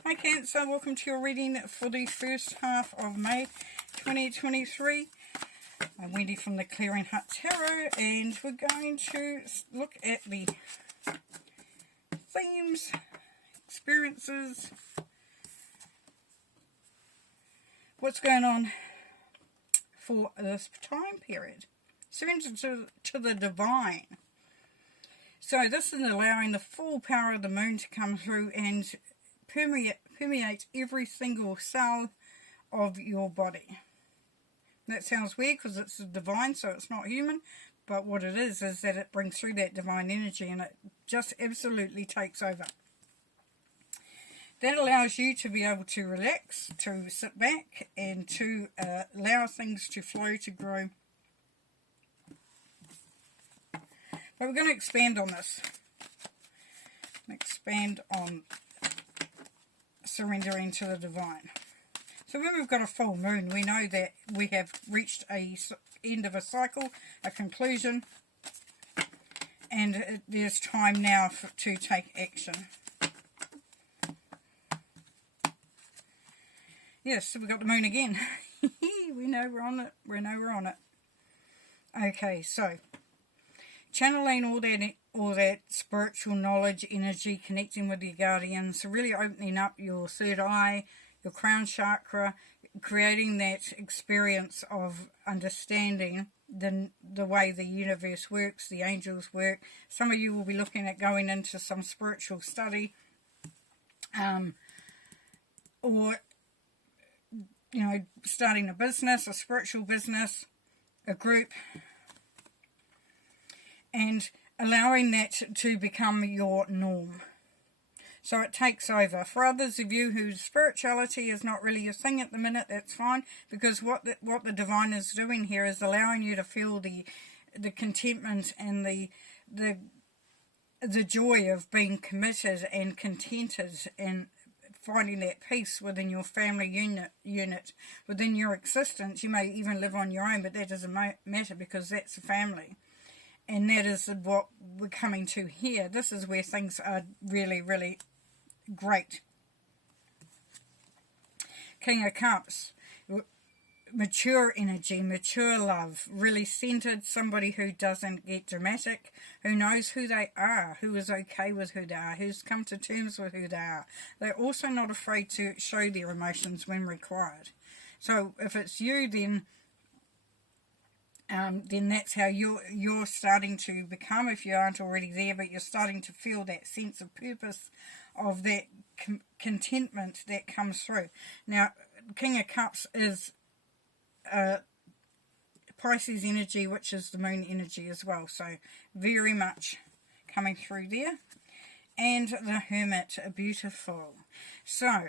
Hi Cancer, welcome to your reading for the first half of May 2023. I'm Wendy from the Clearing Hut Tarot, and we're going to look at the themes, experiences, what's going on for this time period. Surrender to the divine. So this is allowing the full power of the moon to come through and permeate every single cell of your body. That sounds weird because it's divine, so it's not human, but what it is that it brings through that divine energy and it just absolutely takes over. That allows you to be able to relax, to sit back, and to allow things to flow, to grow. But we're going to expand on this. Expand on surrendering to the divine. So when we've got a full moon, we know that we have reached a end of a cycle, a conclusion, and there's time now to take action. Yes, so we've got the moon again. We know we're on it. We know we're on it. Okay, so channeling all that spiritual knowledge, energy, connecting with your guardians, really opening up your third eye, your crown chakra, creating that experience of understanding the way the universe works, the angels work. Some of you will be looking at going into some spiritual study, or starting a business, a spiritual business, a group, and allowing that to become your norm. So it takes over. For others of you whose spirituality is not really your thing at the minute, that's fine, because what the divine is doing here is allowing you to feel the contentment and the joy of being committed and contented and finding that peace within your family unit, within your existence. You may even live on your own, but that doesn't matter because that's a family. And that is what we're coming to here. This is where things are really, really great. King of Cups. Mature energy, mature love, really centered, somebody who doesn't get dramatic, who knows who they are, who is okay with who they are, who's come to terms with who they are. They're also not afraid to show their emotions when required. So if it's you, then that's how you're starting to become, if you aren't already there, but you're starting to feel that sense of purpose, of that contentment that comes through. Now, King of Cups is Pisces energy, which is the moon energy as well, so very much coming through there. And the Hermit, beautiful. So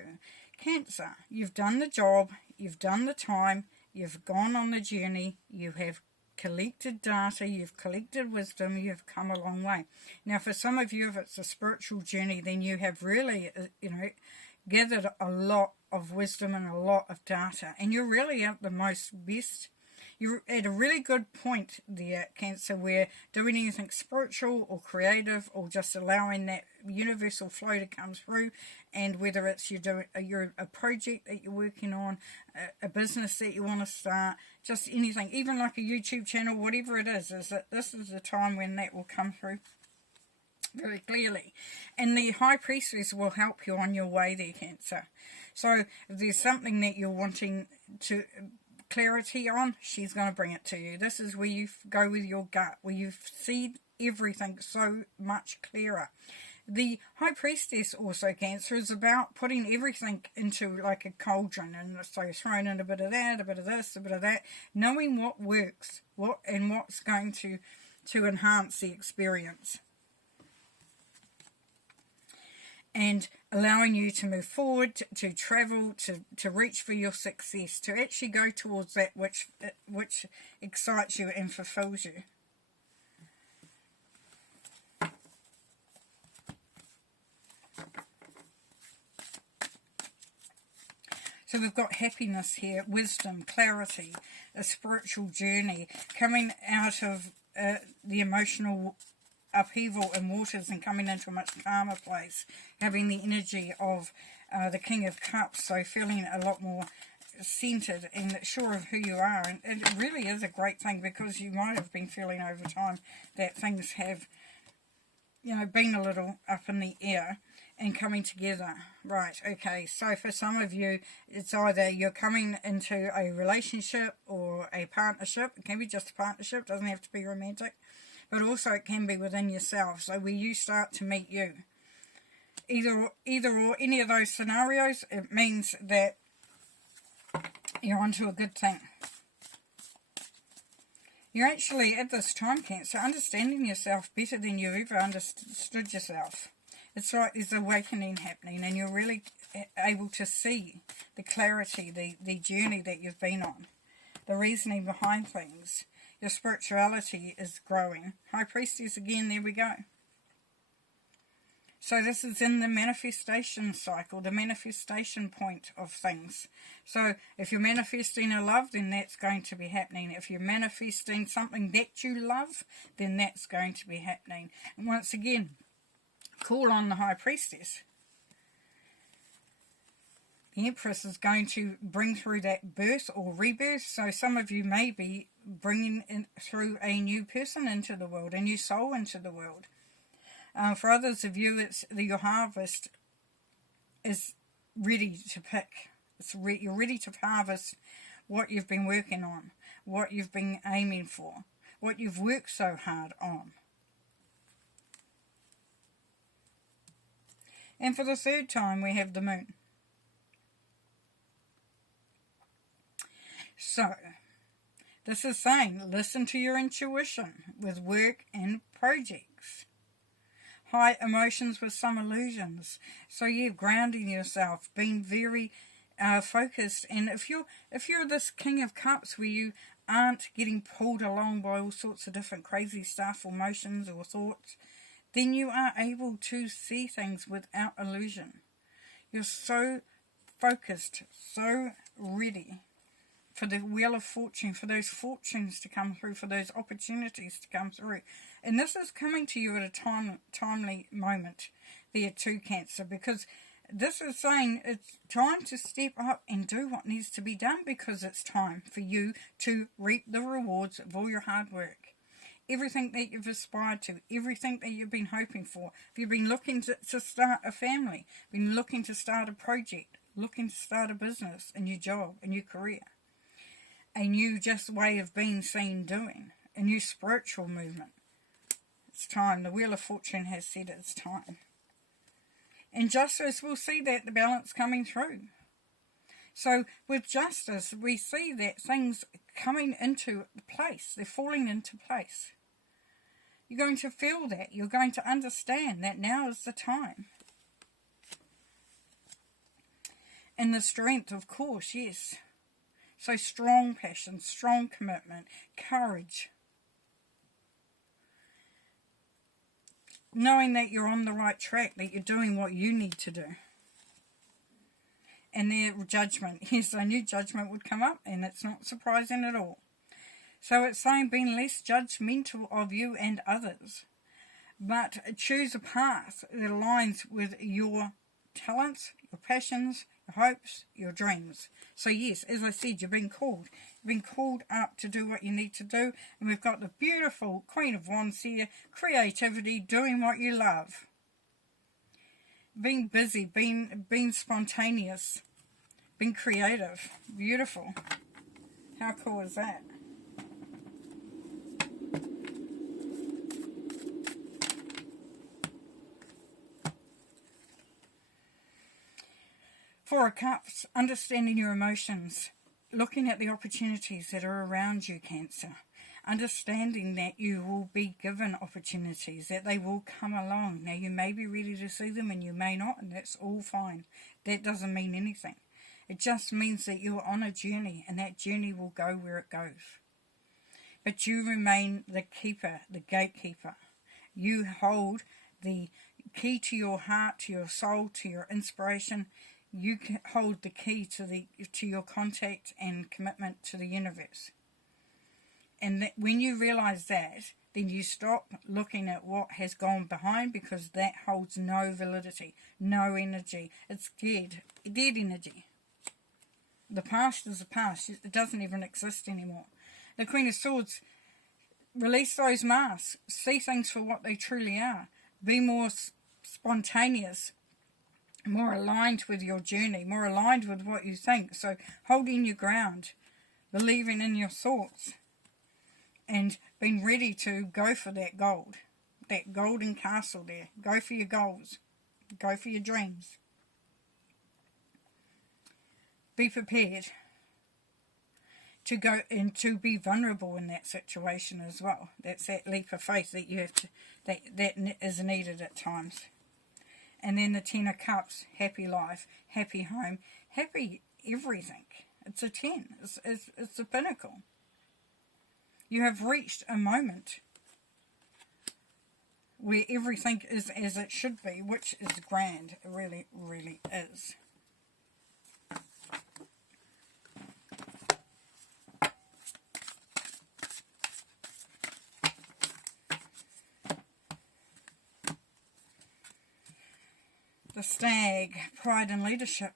Cancer, you've done the job, you've done the time, you've gone on the journey, you have collected data, you've collected wisdom, you've come a long way. Now for some of you, if it's a spiritual journey, then you have really gathered a lot of wisdom and a lot of data, and you're really at the best. You're at a really good point there, Cancer, where doing anything spiritual or creative or just allowing that universal flow to come through, and whether it's you're a project that you're working on, a business that you want to start, just anything, even like a YouTube channel, whatever it is that this is the time when that will come through very clearly. And the High Priestess will help you on your way there, Cancer. So if there's something that you're wanting to clarity on, she's going to bring it to you. This is where you go with your gut, where you see everything so much clearer. The High Priestess also, Cancer, is about putting everything into like a cauldron, and so throwing in a bit of that, a bit of this, a bit of that, knowing what works, what's going to enhance the experience, and allowing you to move forward, to travel, to reach for your success, to actually go towards that which excites you and fulfills you. So we've got happiness here, wisdom, clarity, a spiritual journey, coming out of the emotional upheaval and waters and coming into a much calmer place, having the energy of the King of Cups, so feeling a lot more centered and sure of who you are. And it really is a great thing, because you might have been feeling over time that things have, you know, been a little up in the air and coming together. Right, okay, so for some of you, it's either you're coming into a relationship or a partnership. It can be just a partnership, doesn't have to be romantic, but also it can be within yourself, so where you start to meet you. Either or, any of those scenarios, it means that you're onto a good thing. You're actually, at this time, Cancer, understanding yourself better than you ever understood yourself. It's like there's awakening happening, and you're really able to see the clarity, the journey that you've been on, the reasoning behind things. Your spirituality is growing. High Priestess again, there we go. So this is in the manifestation cycle, the manifestation point of things. So if you're manifesting a love, then that's going to be happening. If you're manifesting something that you love, then that's going to be happening. And once again, call on the High Priestess. The Empress is going to bring through that birth or rebirth. So some of you may be bringing through a new person into the world, a new soul into the world. For others of you, it's your harvest is ready to pick. You're ready to harvest what you've been working on, what you've been aiming for, what you've worked so hard on. And for the third time, we have the Moon. So, this is saying, listen to your intuition with work and projects. High emotions with some illusions. So yeah, grounding yourself, being very focused. And if you're this King of Cups where you aren't getting pulled along by all sorts of different crazy stuff, or emotions or thoughts, then you are able to see things without illusion. You're so focused, so ready for the Wheel of Fortune, for those fortunes to come through, for those opportunities to come through. And this is coming to you at a timely moment there too, Cancer, because this is saying it's time to step up and do what needs to be done, because it's time for you to reap the rewards of all your hard work. Everything that you've aspired to, everything that you've been hoping for. If you've been looking to start a family, been looking to start a project, looking to start a business, a new job, a new career, a new just way of being, seen, doing, a new spiritual movement. It's time. The Wheel of Fortune has said it's time. And justice, we'll see that the balance coming through. So with justice, we see that things coming into place. They're falling into place. You're going to feel that. You're going to understand that now is the time. And the strength, of course, yes. So strong passion, strong commitment, courage. Knowing that you're on the right track, that you're doing what you need to do. And their judgment. Yes, I knew judgment would come up, and it's not surprising at all. So it's saying being less judgmental of you and others. But choose a path that aligns with your talents, your passions, your hopes, your dreams. So yes, as I said, you've been called. You've been called up to do what you need to do. And we've got the beautiful Queen of Wands here. Creativity, doing what you love. Being busy, being spontaneous. Being creative. Beautiful. How cool is that? Four of Cups, understanding your emotions, looking at the opportunities that are around you, Cancer, understanding that you will be given opportunities, that they will come along. Now, you may be ready to see them and you may not, and that's all fine. That doesn't mean anything. It just means that you're on a journey, and that journey will go where it goes. But you remain the keeper, the gatekeeper. You hold the key to your heart, to your soul, to your inspiration. You can hold the key to your contact and commitment to the universe. And that when you realize that, then you stop looking at what has gone behind, because that holds no validity, no energy. It's dead energy. The past is the past. It doesn't even exist anymore. The Queen of Swords, release those masks. See things for what they truly are. Be more spontaneous, more aligned with your journey, more aligned with what you think. So holding your ground, believing in your thoughts, and being ready to go for that gold, that golden castle there. Go for your goals. Go for your dreams. Be prepared to go and to be vulnerable in that situation as well. That's that leap of faith that you have to, that is needed at times. And then the Ten of Cups, happy life, happy home, happy everything. It's a 10. It's the pinnacle. You have reached a moment where everything is as it should be, which is grand. It really, really is. The Stag, pride and leadership.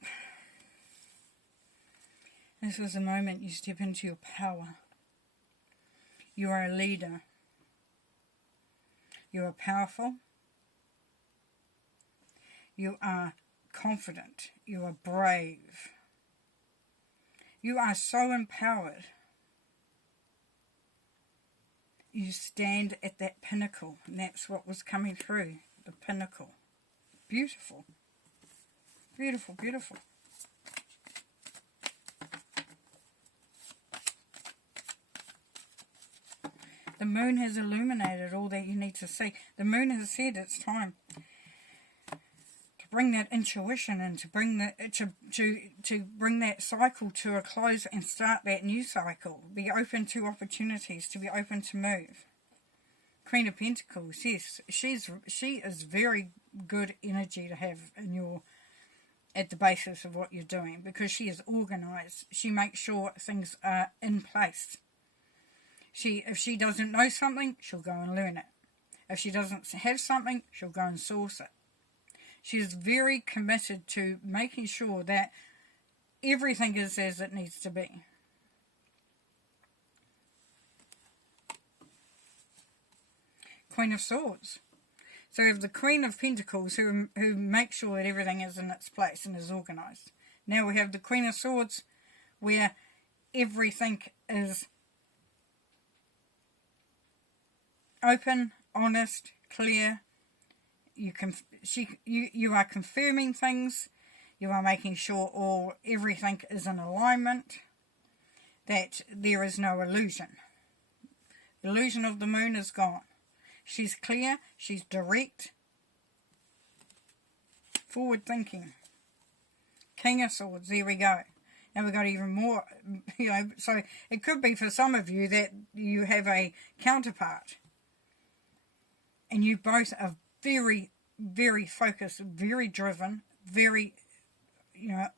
This is the moment you step into your power. You are a leader. You are powerful. You are confident. You are brave. You are so empowered. You stand at that pinnacle, and that's what was coming through, the pinnacle. Beautiful. Beautiful, beautiful. The moon has illuminated all that you need to see. The moon has said it's time to bring that intuition and to bring that to bring that cycle to a close and start that new cycle. Be open to opportunities, to be open to move. Queen of Pentacles, yes, she is very good energy to have in your at the basis of what you're doing, because she is organized. She makes sure things are in place. If she doesn't know something, she'll go and learn it. If she doesn't have something, she'll go and source it. She is very committed to making sure that everything is as it needs to be. Queen of Swords. So we have the Queen of Pentacles who makes sure that everything is in its place and is organised. Now we have the Queen of Swords where everything is open, honest, clear. You are confirming things. You are making sure everything is in alignment. That there is no illusion. The illusion of the moon is gone. She's clear. She's direct. Forward thinking. King of Swords. There we go. Now we've got even more. So it could be for some of you that you have a counterpart. And you both are very, very focused, very driven, very,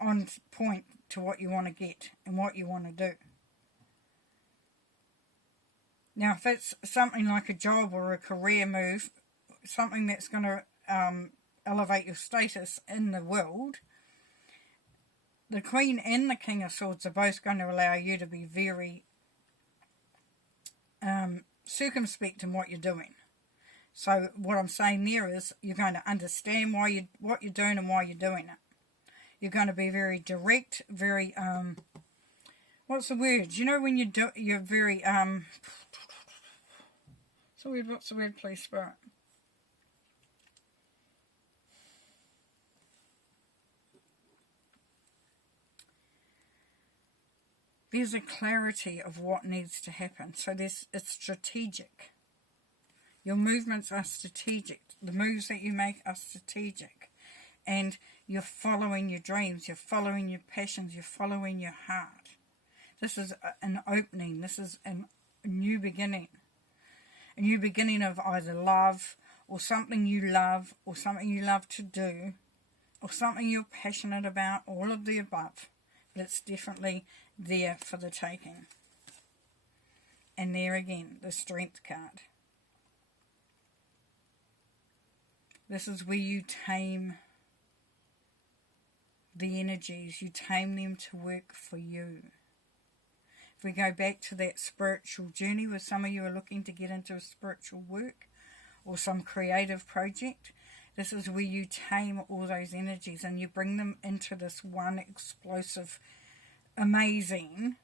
on point to what you want to get and what you want to do. Now, if it's something like a job or a career move, something that's going to elevate your status in the world, the Queen and the King of Swords are both going to allow you to be very circumspect in what you're doing. So what I'm saying there is you're going to understand what you're doing and why you're doing it. You're going to be very direct, very, what's the word? When you're very, what's the word, please, Spirit? There's a clarity of what needs to happen. So it's strategic. Your movements are strategic. The moves that you make are strategic. And you're following your dreams. You're following your passions. You're following your heart. This is an opening. This is a new beginning. A new beginning of either love or something you love to do or something you're passionate about, all of the above. But it's definitely there for the taking. And there again, the Strength card. This is where you tame the energies. You tame them to work for you. If we go back to that spiritual journey where some of you are looking to get into a spiritual work or some creative project, this is where you tame all those energies and you bring them into this one explosive, amazing,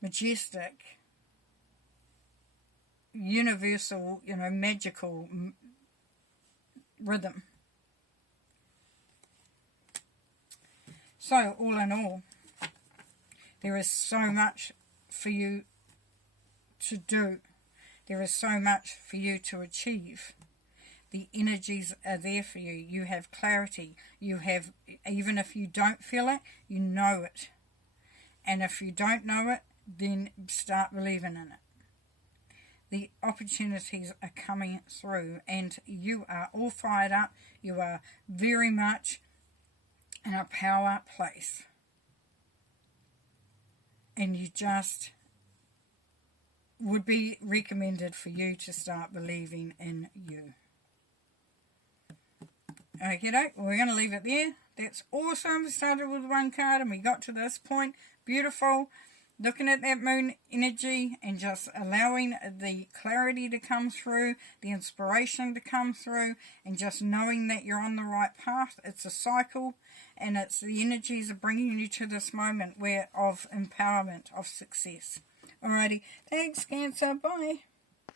majestic, universal, magical rhythm. So, all in all, there is so much for you to do. There is so much for you to achieve. The energies are there for you. You have clarity. You have, even if you don't feel it, you know it. And if you don't know it, then start believing in it. The opportunities are coming through and you are all fired up. You are very much in a power place. And you just would be recommended for you to start believing in you. Okay, we're going to leave it there. That's awesome. We started with one card and we got to this point. Beautiful. Looking at that moon energy and just allowing the clarity to come through, the inspiration to come through, and just knowing that you're on the right path. It's a cycle, and it's the energies are bringing you to this moment of empowerment, of success. Alrighty, thanks Cancer, bye.